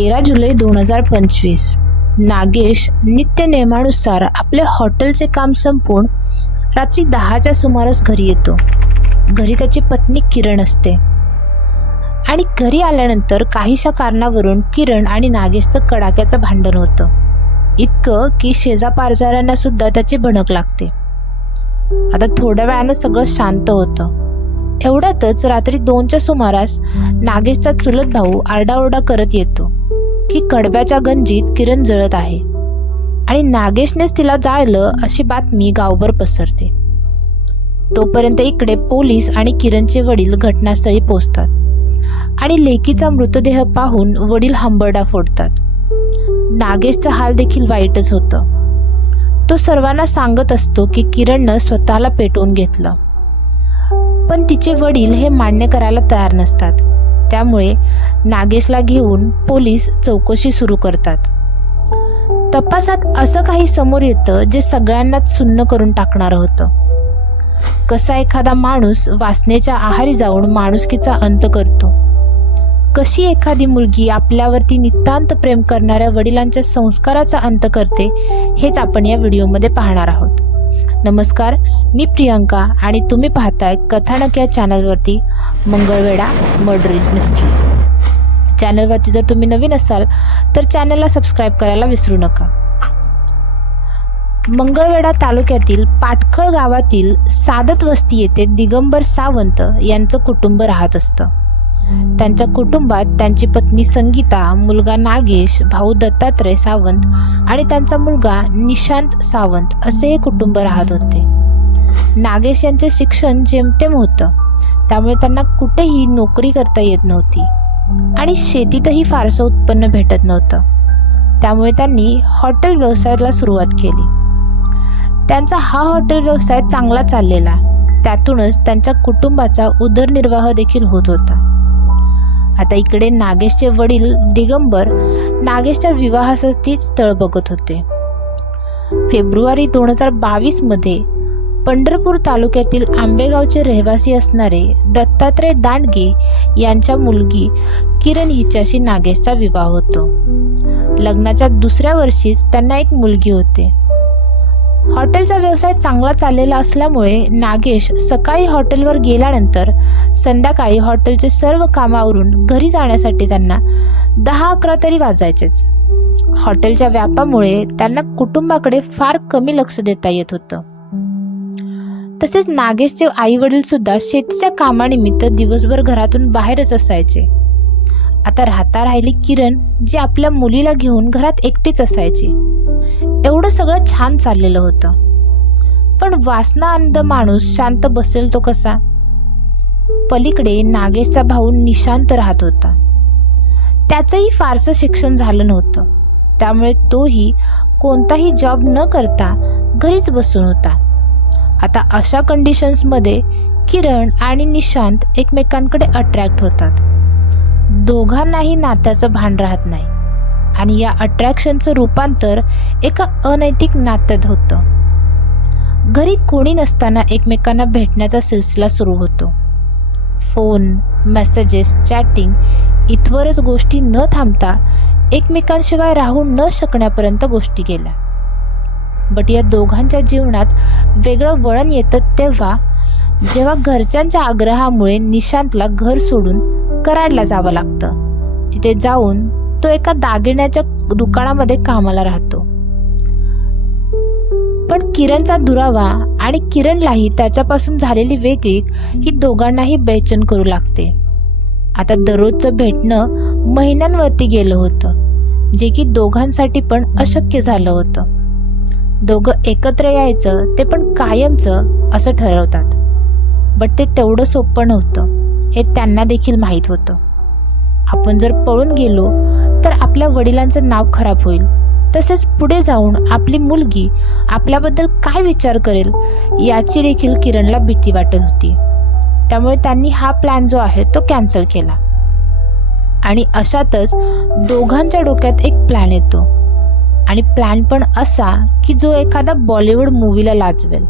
तेरा जुलै दोन हजार पंचवीस. नागेश नित्य नियमानुसार आपले हॉटेलचे काम संपवून रात्री दहाच्या सुमारास घरी येतो. घरी त्याची पत्नी किरण असते. आणि घरी आल्यानंतर काहीशा कारणावरून किरण आणि नागेशचं कडाक्याचं भांडण होतं. इतकं की शेजापारजाऱ्यांना सुद्धा त्याची भणक लागते. आता थोड्या वेळानं सगळं शांत होतं. एवढ्यातच रात्री दोनच्या सुमारास नागेशचा चुलत भाऊ आरडाओरडा करत येतो. की कडब्याच्या गंजीत किरण जळत आहे. आणि नागेशनेच तिला जाळलं अशी बातमी गावभर पसरते. तोपर्यंत इकडे पोलीस आणि किरणचे वडील घटनास्थळी पोचतात आणि लेकीचा मृतदेह पाहून वडील हंबरडा फोडतात. नागेशचा हाल देखील वाईटच होतं. तो सर्वांना सांगत असतो की किरणनं स्वतःला पेटवून घेतलं. पण तिचे वडील हे मान्य करायला तयार नसतात. त्यामुळे नागेशला घेऊन पोलीस चौकशी सुरू करतात. तपासात असं काही समोर येतं जे सगळ्यांनाच सुन्न करून टाकणारं होतं. कसा एखादा माणूस वासनेच्या आहारी जाऊन माणुसकीचा अंत करतो. कशी एखादी मुलगी आपल्यावरती नितांत प्रेम करणाऱ्या वडिलांच्या संस्काराचा अंत करते हेच आपण या व्हिडिओमध्ये पाहणार आहोत. नमस्कार मी प्रियंका आणि तुम्ही पाहताय कथानक या चॅनलवरती मंगळवेढा मर्डर मिस्ट्री चॅनलवरती जर तुम्ही नवीन असाल तर चॅनलला सबस्क्राईब करायला विसरू नका. मंगळवेढा तालुक्यातील पाटखळ गावातील सादत वस्ती येथे दिगंबर सावंत यांचं कुटुंब राहत असतं. त्यांच्या कुटुंबात त्यांची पत्नी संगीता मुलगा नागेश भाऊ दत्तात्रय सावंत आणि त्यांचा मुलगा निशांत सावंत असे हे कुटुंब राहत होते. नागेश यांचे शिक्षण जेमतेम होतं त्यामुळे त्यांना कुठेही नोकरी करता येत नव्हती आणि शेतीतही फारसं उत्पन्न भेटत नव्हतं. त्यामुळे त्यांनी हॉटेल व्यवसायाला सुरुवात केली. त्यांचा हा हॉटेल व्यवसाय चांगला चाललेला त्यातूनच त्यांच्या कुटुंबाचा उदरनिर्वाह देखील होत होता. आता इकडे नागेशचे वडील दिगंबर नागेशच्या विवाहासाठी स्थळ बघत होते. फेब्रुवारी दोन हजार बावीसमध्ये पंढरपूर तालुक्यातील आंबेगावचे रहिवासी असणारे दत्तात्रय दांडगे यांच्या मुलगी किरण हिच्याशी नागेशचा विवाह होतो. लग्नाच्या दुसऱ्या वर्षीच त्यांना एक मुलगी होते. हॉटेलचा व्यवसाय चांगला चाललेला असल्यामुळे नागेश सकाळी हॉटेलवर गेल्यानंतर संध्याकाळी हॉटेलचे सर्व कामावरून घरी जाण्यासाठी त्यांना दहा अकरा तरी वाजायचेच. हॉटेलच्या व्यापामुळे त्यांना कुटुंबाकडे फार कमी लक्ष देता येत होतं. तसेच नागेशचे आई वडील सुद्धा शेतीच्या कामानिमित्त दिवसभर घरातून बाहेरच असायचे. आता राहता राहिली किरण जी आपल्या मुलीला घेऊन घरात एकटीच असायची. एवढं सगळं छान चाललेलं होतं. पण वासना अंध माणूस शांत बसेल तो कसा? पलीकडे नागेशचा भाऊ निशांत राहत होता. त्याचंही फारसं शिक्षण झालं नव्हतं. त्यामुळे तोही कोणताही जॉब न करता घरीच बसून होता. आता अशा कंडिशन्समध्ये किरण आणि निशांत एकमेकांकडे अट्रॅक्ट होतात. दोघांनाही नात्याचं भान राहत नाही. आणि या अट्रॅक्शनचं रूपांतर एका अनैतिक नात्यात होतं. घरी कोणी नसताना एकमेकांना भेटण्याचा सिलसिला सुरू होतो. फोन मेसेजेस चॅटिंग इथवरच गोष्टी न थांबता एकमेकांशिवाय राहू न शकण्यापर्यंत गोष्टी गेल्या. बट या दोघांच्या जीवनात वेगळं वळण येतं तेव्हा जेव्हा घरच्यांच्या आग्रहामुळे निशांतला घर सोडून कराडला जावं लागतं. तिथे जाऊन तो एका दागिन्याच्या दुकानामध्ये कामाला राहतो. पण किरणचा दुरावा आणि किरणलाही त्याच्यापासून झालेली वेगळी ही दोघांनाही बेचन करू लागते. आता दररोजचं भेटणं महिन्यांवरती गेलं होतं जे की दोघांसाठी पण अशक्य झालं होतं. दोघं एकत्र यायचं ते पण कायमचं असं ठरवतात. बट ते तेवढं सोपं नव्हतं हे त्यांना देखील माहीत होतं. आपण जर पळून गेलो तर आपल्या वडिलांचं नाव खराब होईल. तसेच पुढे जाऊन आपली मुलगी आपल्याबद्दल काय विचार करेल याची देखील किरणला भीती वाटत होती. त्यामुळे त्यांनी हा प्लॅन जो आहे तो कॅन्सल केला. आणि अशातच दोघांच्या डोक्यात एक प्लॅन येतो. आणि प्लॅन पण असा की जो एखादा बॉलिवूड मूवीला लाजवेल.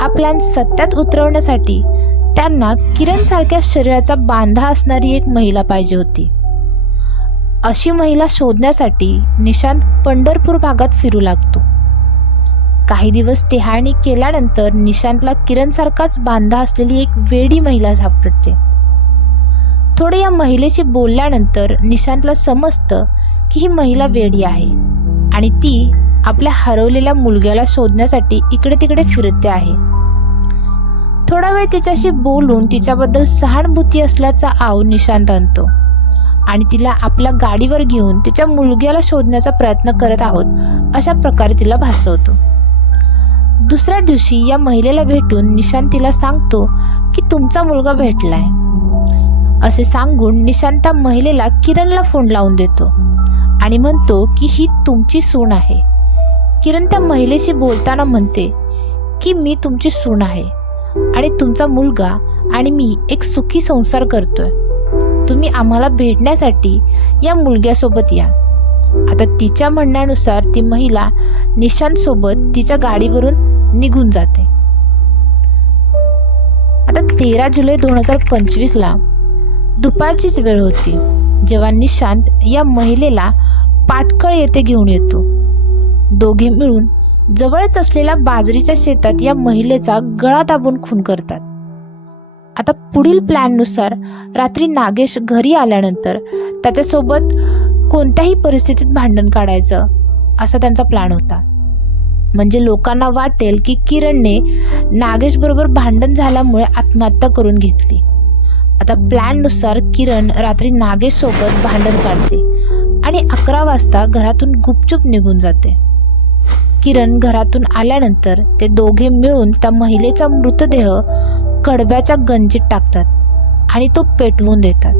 हा प्लॅन सत्यात उतरवण्यासाठी त्यांना किरण सारख्या शरीराचा बांधा असणारी एक महिला पाहिजे होती. अशी महिला शोधण्यासाठी निशांत पंढरपूर भागात फिरू लागतो. काही दिवस टेहाळणी केल्यानंतर निशांतला किरणसारखाच बांधा असलेली एक वेडी महिला सापडते. थोडे या महिलेशी बोलल्यानंतर निशांतला समजतं की ही महिला वेडी आहे आणि ती आपल्या हरवलेल्या मुलग्याला शोधण्यासाठी इकडे तिकडे फिरते आहे. थोडा वेळ तिच्याशी बोलून तिच्याबद्दल सहानुभूती असल्याचा आव निशांत आणतो. आणि तिला आपल्या गाडीवर घेऊन तिच्या मुलग्याला शोधण्याचा प्रयत्न करत आहोत अशा प्रकारे तिला भासवतो. दुसऱ्या दिवशी या महिलेला भेटून निशांत तिला सांगतो की तुमचा मुलगा भेटलाय. असे सांगून निशांत महिलेला किरणला फोन लावून देतो आणि म्हणतो की ही तुमची सून आहे. किरण त्या महिलेशी बोलताना म्हणते की मी तुमची सून आहे आणि तुमचा मुलगा आणि मी एक सुखी संसार करतोय. तुम्ही आम्हाला भेटण्यासाठी या मुलग्यासोबत या. आता तिच्या म्हणण्यानुसार ती महिला निशांत सोबत तिच्या गाडीवरून निघून जाते. आता तेरा जुलै दोन हजार पंचवीसला दुपारचीच वेळ होती जेव्हा निशांत या महिलेला पाटकळ येथे घेऊन येतो. दोघे मिळून जवळच असलेल्या बाजरीच्या शेतात या महिलेचा गळा दाबून खून करतात. आता पुढील प्लॅननुसार रात्री नागेश घरी आल्यानंतर त्याच्यासोबत कोणत्याही परिस्थितीत भांडण काढायचं असा त्यांचा प्लॅन होता. म्हणजे लोकांना वाटेल की किरणने नागेश बरोबर भांडण झाल्यामुळे आत्महत्या करून घेतली. आता प्लॅननुसार किरण रात्री नागेश सोबत भांडण काढते आणि अकरा वाजता घरातून गुपचूप निघून जाते. किरण घरातून आल्यानंतर ते दोघे मिळून त्या महिलेचा मृतदेह कडब्याच्या गंजीत टाकतात आणि तो पेटवून देतात.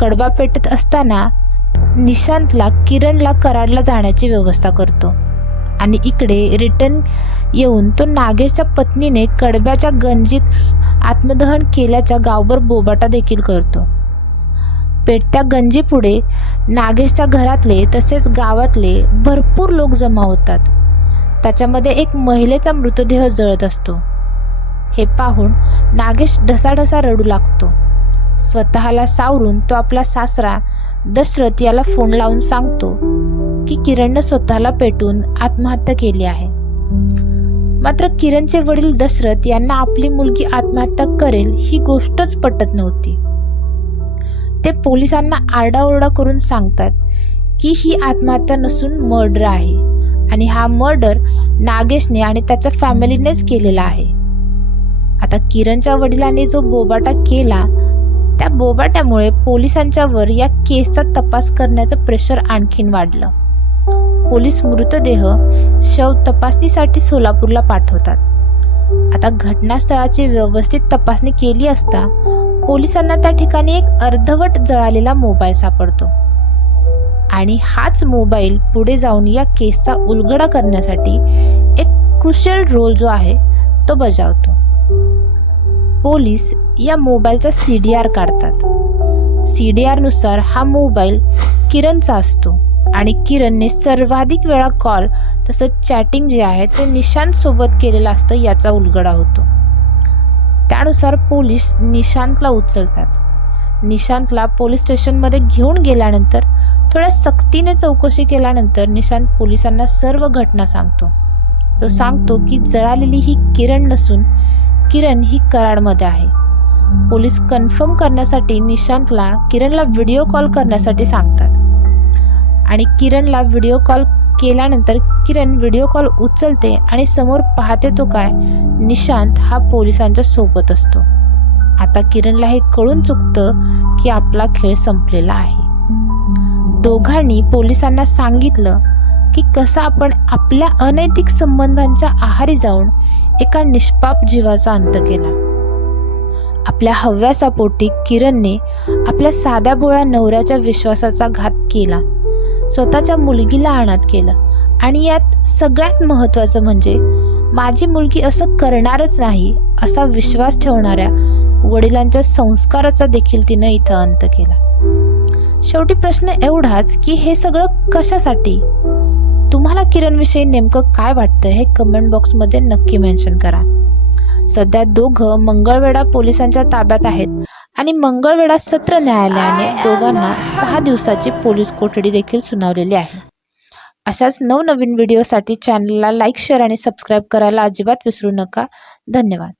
कडबा पेटत असताना निशांतला किरणला कराडला जाण्याची व्यवस्था करतो आणि इकडे रिटर्न येऊन तो नागेशच्या पत्नीने कडब्याच्या गंजीत आत्मदहन केल्याचा गावभर बोबाटा देखील करतो. पेटत्या गंजीपुढे नागेशच्या घरातले तसेच गावातले भरपूर लोक जमा होतात. त्याच्यामध्ये एक महिलेचा मृतदेह जळत असतो. हे पाहून नागेश ढसाढसा रडू लागतो. स्वतःला सावरून तो आपला सासरा दशरथ याला फोन लावून सांगतो की किरणनं स्वतःला पेटून आत्महत्या केली आहे. मात्र किरणचे वडील दशरथ यांना आपली मुलगी आत्महत्या करेल ही गोष्टच पटत नव्हती. ते पोलिसांना आरडाओरडा करून सांगतात की ही आत्महत्या नसून मर्डर आहे आणि हा मर्डर नागेशने आणि त्याच्या फॅमिलीनेच केलेला आहे. आता किरणच्या वडिलांनी जो बोबाटा केला त्या बोबाट्यामुळे पोलिसांच्यावर या केसचा तपास करण्याचं प्रेशर आणखीन वाढलं. पोलीस मृतदेह शव तपासणीसाठी सोलापूरला पाठवतात. आता घटनास्थळाची व्यवस्थित तपासणी केली असता पोलिसांना त्या ठिकाणी एक अर्धवट जळालेला मोबाईल सापडतो. आणि हाच मोबाईल पुढे जाऊन या केसचा उलगडा करण्यासाठी एक क्रुशियल रोल जो आहे तो बजावतो. पोलीस या मोबाईलचा सी डी आर काढतात. सी डी आरनुसार हा मोबाईल किरणचा असतो आणि किरणने सर्वाधिक वेळा कॉल तसंच चॅटिंग जे आहे ते निशांत सोबत केलेलं असतं याचा उलगडा होतो. त्यानुसार पोलीस निशांतला उचलतात. निशांतला पोलीस स्टेशनमध्ये घेऊन गेल्यानंतर थोड्या सक्तीने चौकशी केल्यानंतर निशांत पोलिसांना सर्व घटना सांगतो. तो सांगतो की जळालेली ही किरण नसून किरण ही कराडमध्ये आहे. पोलीस कन्फर्म करण्यासाठी निशांतला किरणला व्हिडिओ कॉल करण्यासाठी सांगतात. आणि किरणला व्हिडिओ कॉल केल्यानंतर किरण व्हिडिओ कॉल उचलते आणि समोर पाहते तो काय? निशांत हा पोलिसांच्या सोबत असतो. आता किरणला हे कळून चुकतं की आपला खेळ संपलेला आहे. दोघांनी पोलिसांना सांगितलं की कसं आपण आपल्या अनैतिक संबंधांच्या आहारी जाऊन एका निष्पाप जीवाचा अंत केला. आपल्या हव्यासापोटी किरणने आपल्या साध्या भोळ्या नवऱ्याच्या विश्वासाचा घात केला. स्वतःच्या मुलगीला अनाथ केलं. आणि यात सगळ्यात महत्त्वाचं म्हणजे माझी मुलगी असं करणारच नाही असा विश्वास ठेवणाऱ्या वडिलांच्या संस्काराचा देखील तिनं इथं अंत केला. शेवटी प्रश्न एवढाच की हे सगळं कशासाठी? तुम्हाला किरणविषयी नेमकं काय वाटतं हे कमेंट बॉक्समध्ये नक्की मेन्शन करा. सध्या दोघं मंगळवेढा पोलिसांच्या ताब्यात आहेत आणि मंगळवेढा सत्र न्यायालयाने दोघांना सहा दिवसाची पोलीस कोठडी देखील सुनावलेली आहे. अशाच नवनवीन व्हिडिओसाठी चॅनलला लाईक शेअर आणि सबस्क्राईब करायला अजिबात विसरू नका. धन्यवाद.